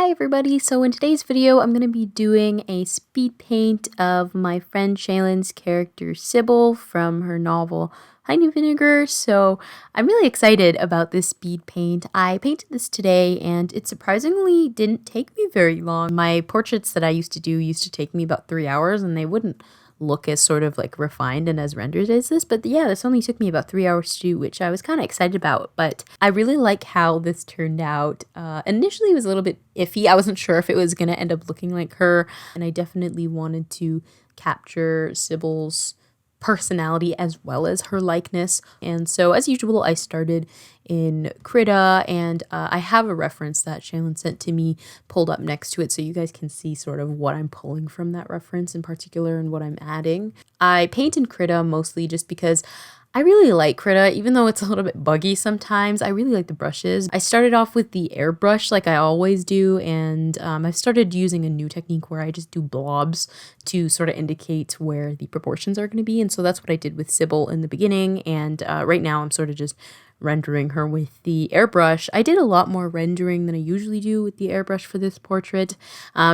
Hi everybody, so in today's video I'm going to be doing a speed paint of my friend Shaelin's character Sybil from her novel Vinegar. So I'm really excited about this speed paint. I painted this today and it surprisingly didn't take me very long. My portraits that I used to take me about 3 hours and they wouldn't look as sort of like refined and as rendered as this, but yeah, this only took me about 3 hours to do, which I was kind of excited about. But I really like how this turned out. Initially it was a little bit iffy. I wasn't sure if it was going to end up looking like her, and I definitely wanted to capture Sybil's personality as well as her likeness. And so as usual, I started in Krita, and I have a reference that Shaelin sent to me pulled up next to it so you guys can see sort of what I'm pulling from that reference in particular and what I'm adding. I paint in Krita mostly just because I really like Krita, even though it's a little bit buggy sometimes. I really like the brushes. I started off with the airbrush like I always do, and I've started using a new technique where I just do blobs to sort of indicate where the proportions are going to be, and so that's what I did with Sybil in the beginning, and right now I'm sort of just rendering her with the airbrush. I did a lot more rendering than I usually do with the airbrush for this portrait,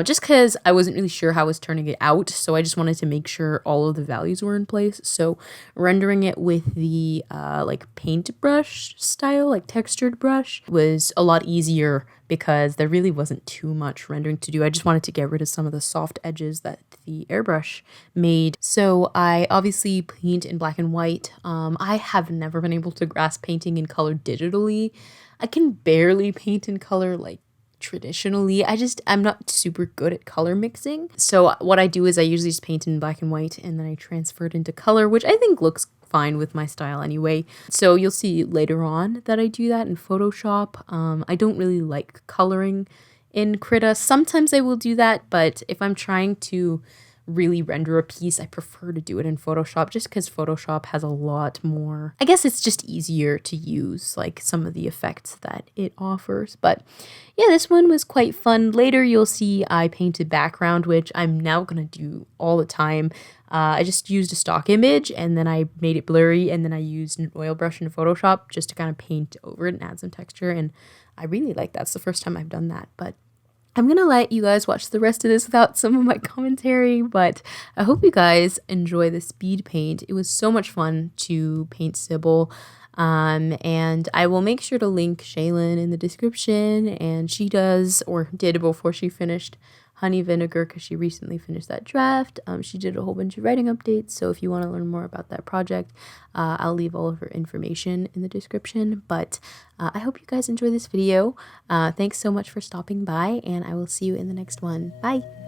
just because I wasn't really sure how I was turning it out, so I just wanted to make sure all of the values were in place. So rendering it with the like paintbrush style, like textured brush, was a lot easier because there really wasn't too much rendering to do. I just wanted to get rid of some of the soft edges that the airbrush made. So I obviously paint in black and white. I have never been able to grasp painting in color digitally. I can barely paint in color like traditionally. I'm not super good at color mixing. So what I do is I usually just paint in black and white and then I transfer it into color, which I think looks fine with my style anyway. So you'll see later on that I do that in Photoshop. I don't really like coloring in Krita. Sometimes I will do that, but if I'm trying to really render a piece, I prefer to do it in Photoshop just because Photoshop has a lot more, I guess it's just easier to use like some of the effects that it offers. But yeah, this one was quite fun. Later you'll see I painted background, which I'm now gonna do all the time. I just used a stock image and then I made it blurry, and then I used an oil brush in Photoshop just to kind of paint over it and add some texture, and I really like that. It's the first time I've done that. But I'm gonna let you guys watch the rest of this without some of my commentary, but I hope you guys enjoy the speed paint. It was so much fun to paint Sybil, and I will make sure to link Shaelin in the description, and she does, or did before she finished Vinegar, because she recently finished that draft. She did a whole bunch of writing updates, so if you want to learn more about that project, I'll leave all of her information in the description. But I hope you guys enjoy this video. Thanks so much for stopping by, and I will see you in the next one. Bye!